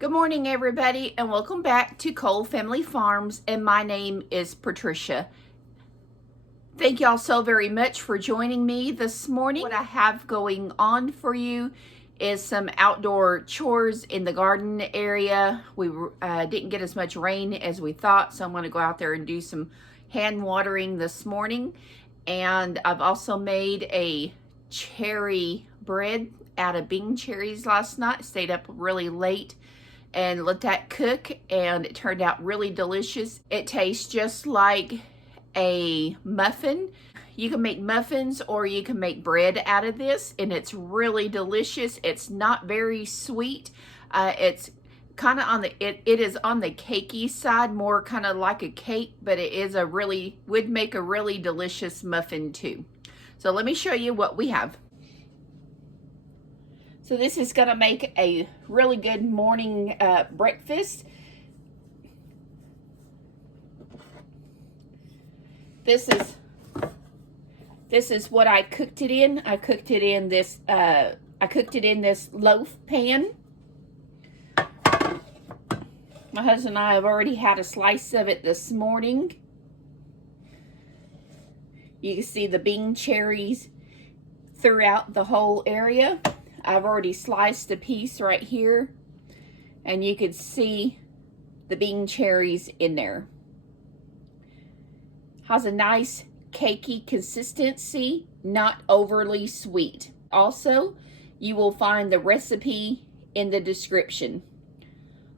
Good morning, everybody, and welcome back to Cole Family Farms, and my name is Patricia. Thank y'all so very much for joining me this morning. What I have going on for you is some outdoor chores in the garden area. We didn't get as much rain as we thought, so I'm going to go out there and do some hand watering this morning. And I've also made a cherry bread out of Bing cherries last night. Stayed up really late and let that cook, and it turned out really delicious. It tastes just like a muffin. You can make muffins or you can make bread out of this, and it's really delicious. It's not very sweet. It's kind of on the it is on the cakey side, more kind of like a cake, but it is would make a really delicious muffin too. So let me show you what we have. So this is going to make a really good morning breakfast. This is what I cooked it in. I cooked it in this loaf pan. My husband and I have already had a slice of it this morning. You can see the Bing cherries throughout the whole area. I've already sliced a piece right here, and you can see the Bing cherries in there. Has a nice cakey consistency, not overly sweet. Also, you will find the recipe in the description.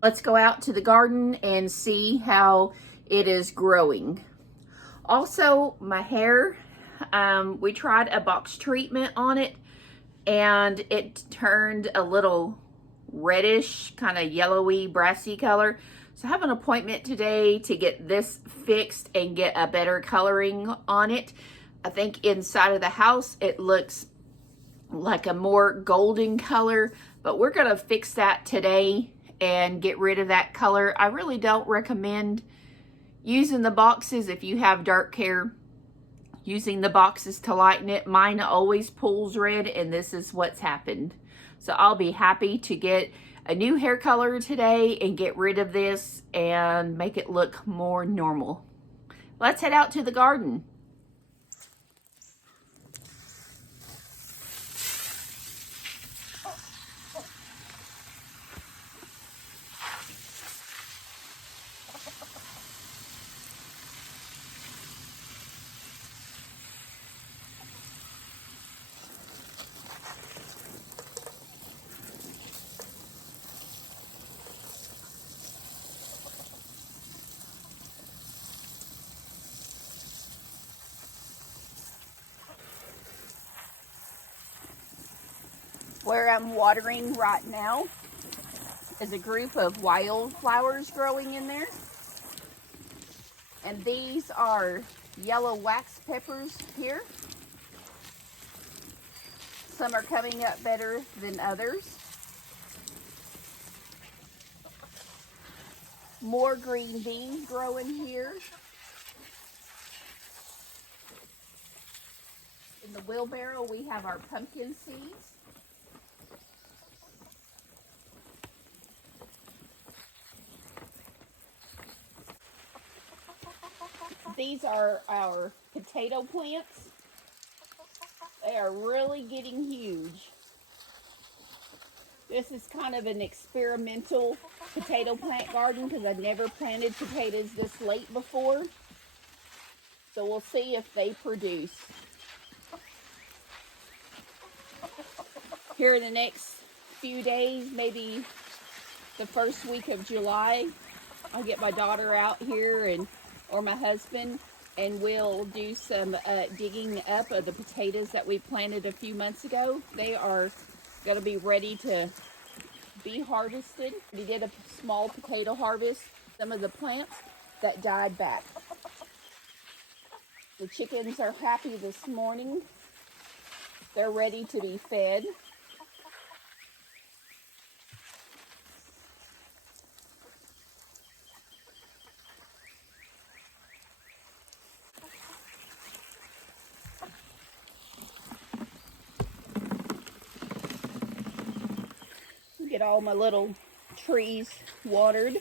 Let's go out to the garden and see how it is growing. Also, my hair, we tried a box treatment on it, and it turned a little reddish, kind of yellowy, brassy color. So I have an appointment today to get this fixed and get a better coloring on it. I think inside of the house it looks like a more golden color, but we're gonna fix that today and get rid of that color. I really don't recommend using the boxes if you have dark hair. Using the boxes to lighten it. Mine always pulls red, and this is what's happened. So I'll be happy to get a new hair color today and get rid of this and make it look more normal. Let's head out to the garden. Where I'm watering right now is a group of wildflowers growing in there. And these are yellow wax peppers here. Some are coming up better than others. More green beans growing here. In the wheelbarrow, we have our pumpkin seeds. These are our potato plants. They are really getting huge. This is kind of an experimental potato plant garden because I've never planted potatoes this late before. So we'll see if they produce. Here in the next few days, maybe the first week of July, I'll get my daughter out here or my husband, and we'll do some digging up of the potatoes that we planted a few months ago. They are going to be ready to be harvested. We did a small potato harvest. Some of the plants that died back. The chickens are happy this morning. They're ready to be fed. Get all my little trees watered.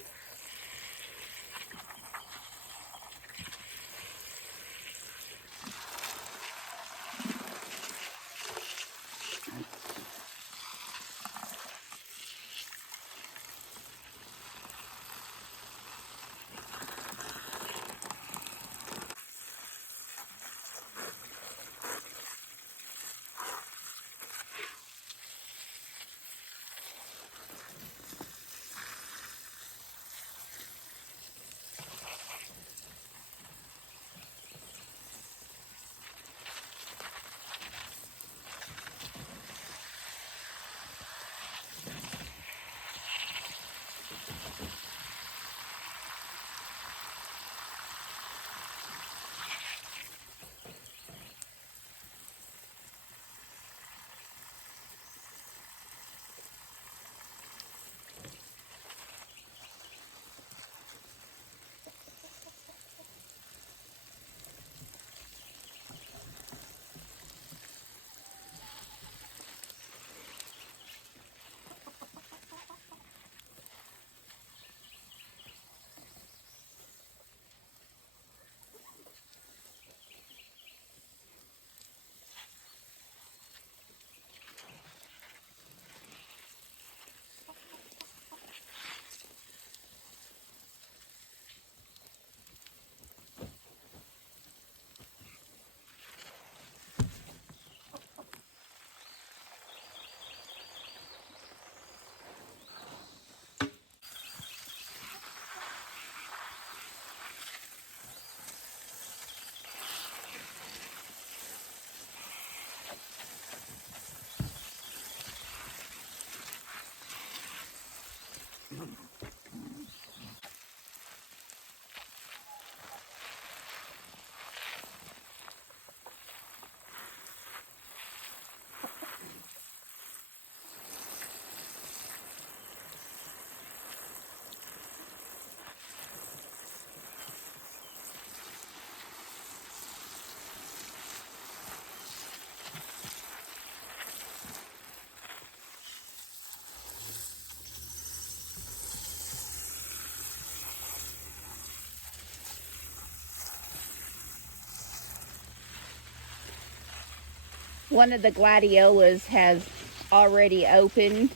One of the gladiolas has already opened.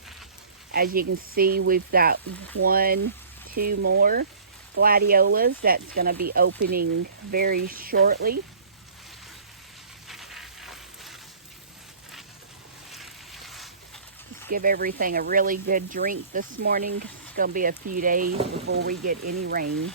As you can see, we've got 1, 2 more gladiolas that's going to be opening very shortly. Just give everything a really good drink this morning. It's going to be a few days before we get any rain.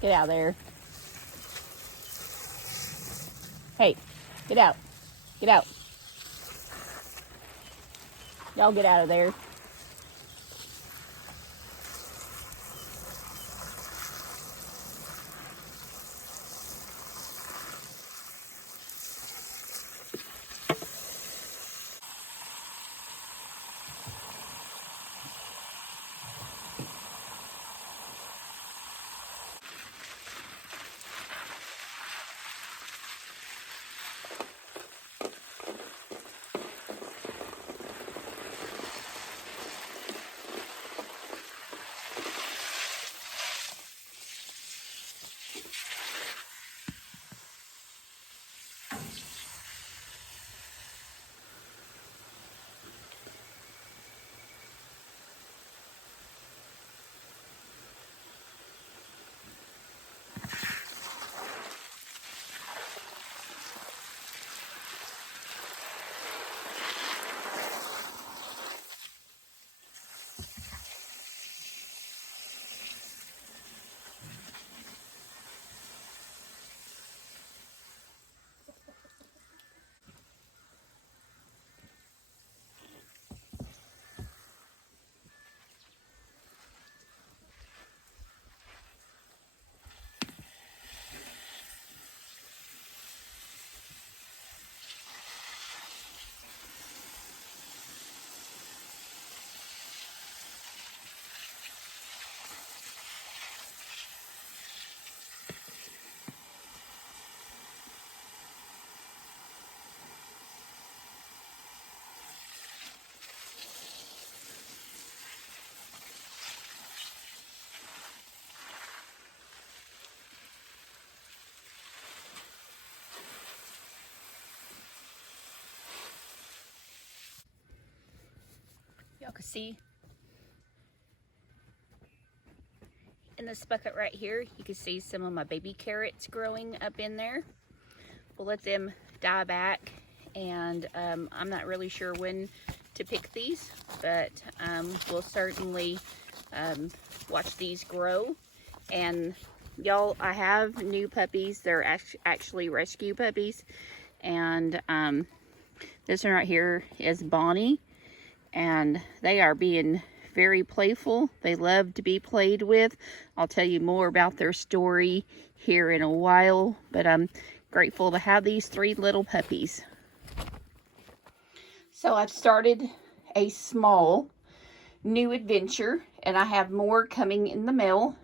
Get out of there. Hey, get out. Get out. Y'all get out of there. see in this bucket right here, you can see some of my baby carrots growing up in there. We'll let them die back, and I'm not really sure when to pick these, but we'll certainly watch these grow. And y'all, I have new puppies. They're actually rescue puppies, and this one right here is Bonnie, and they are being very playful. They love to be played with. I'll tell you more about their story here in a while, but I'm grateful to have these 3 little puppies. So I've started a small new adventure, and I have more coming in the mail.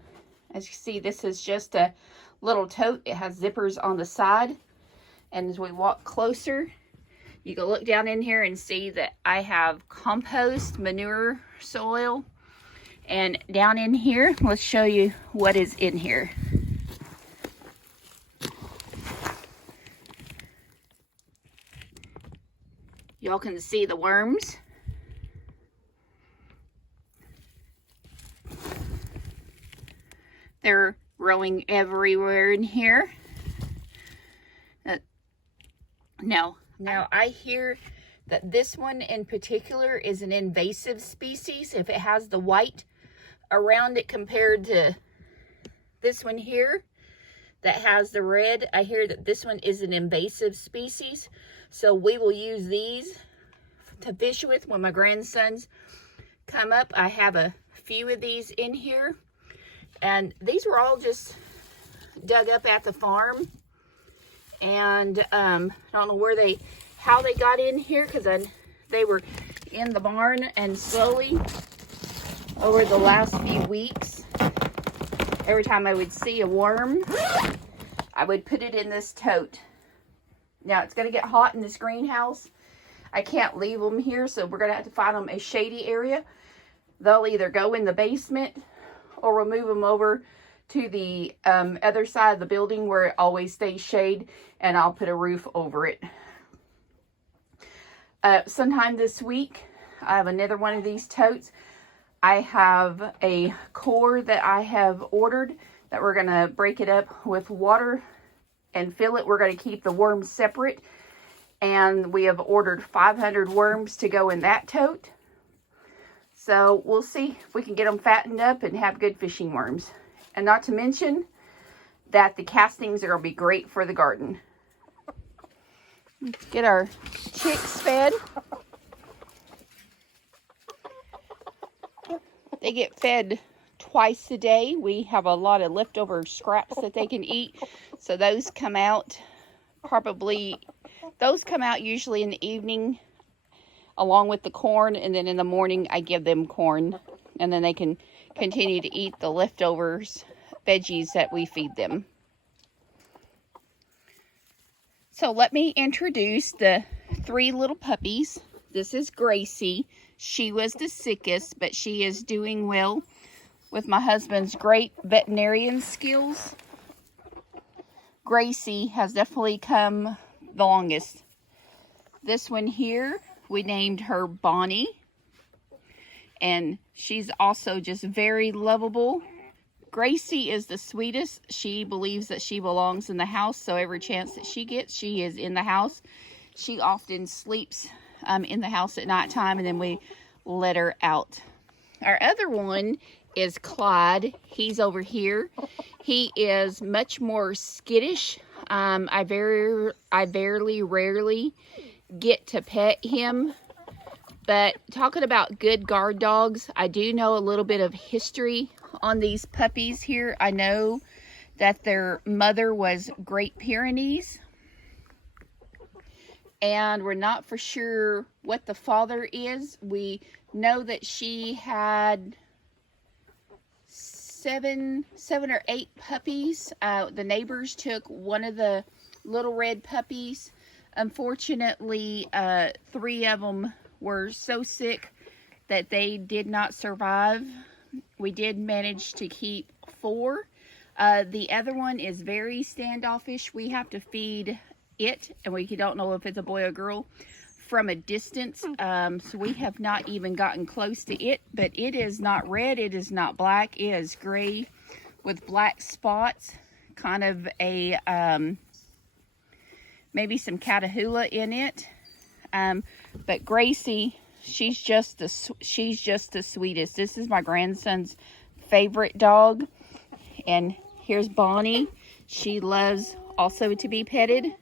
As you see, this is just a little tote. It has zippers on the side, and as we walk closer, you can look down in here and see that I have compost, manure, soil, and down in here, let's show you what is in here. Y'all can see the worms. They're growing everywhere in here. Now I hear that this one in particular is an invasive species. If it has the white around it compared to this one here that has the red, I hear that this one is an invasive species. So we will use these to fish with when my grandsons come up. I have a few of these in here, and these were all just dug up at the farm. And I don't know how they got in here, because they were in the barn, and slowly over the last few weeks, every time I would see a worm, I would put it in this tote. Now it's going to get hot in this greenhouse. I can't leave them here, so we're going to have to find them a shady area. They'll either go in the basement, or we'll move them over to the other side of the building where it always stays shade, and I'll put a roof over it. Sometime this week, I have another one of these totes. I have a core that I have ordered that we're going to break it up with water and fill it. We're going to keep the worms separate, and we have ordered 500 worms to go in that tote. So we'll see if we can get them fattened up and have good fishing worms. And not to mention that the castings are going to be great for the garden. Get our chicks fed. They get fed twice a day. We have a lot of leftover scraps that they can eat. So those come out usually in the evening along with the corn. And then in the morning I give them corn. And then they can continue to eat the leftovers, veggies that we feed them. So let me introduce the 3 little puppies. This is Gracie. She was the sickest, but she is doing well with my husband's great veterinarian skills. Gracie has definitely come the longest. This one here, we named her Bonnie. And she's also just very lovable. Gracie is the sweetest. She believes that she belongs in the house, so every chance that she gets, she is in the house. She often sleeps in the house at nighttime, and then we let her out. Our other one is Clyde. He's over here. He is much more skittish. I rarely get to pet him. But talking about good guard dogs, I do know a little bit of history on these puppies here. I know that their mother was Great Pyrenees, and we're not for sure what the father is. We know that she had seven or eight puppies. The neighbors took one of the little red puppies. Unfortunately, 3 of them were so sick that they did not survive. We did manage to keep 4. The other one is very standoffish. We have to feed it, and we don't know if it's a boy or girl, from a distance, so we have not even gotten close to it, but it is not red, it is not black, it is gray with black spots, kind of a maybe some Catahoula in it. But Gracie, she's just the sweetest. This is my grandson's favorite dog. And here's Bonnie. She loves also to be petted.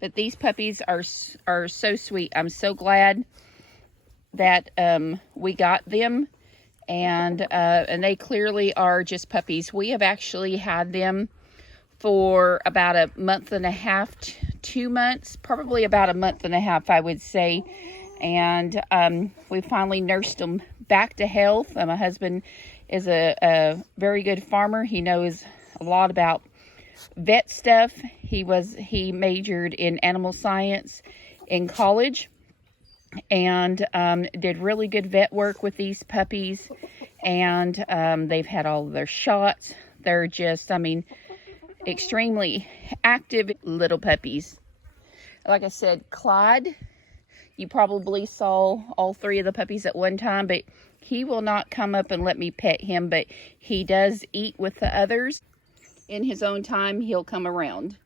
But these puppies are so sweet. I'm so glad that we got them. And they clearly are just puppies. We have actually had them for about a month and a half, 2 months, probably about a month and a half, I would say. And we finally nursed them back to health. My husband is a very good farmer. He knows a lot about vet stuff. He majored in animal science in college, and did really good vet work with these puppies. And they've had all of their shots. They're just, I mean, extremely active little puppies. Like I said, Clyde, you probably saw all 3 of the puppies at one time, but he will not come up and let me pet him, but he does eat with the others. In his own time, he'll come around.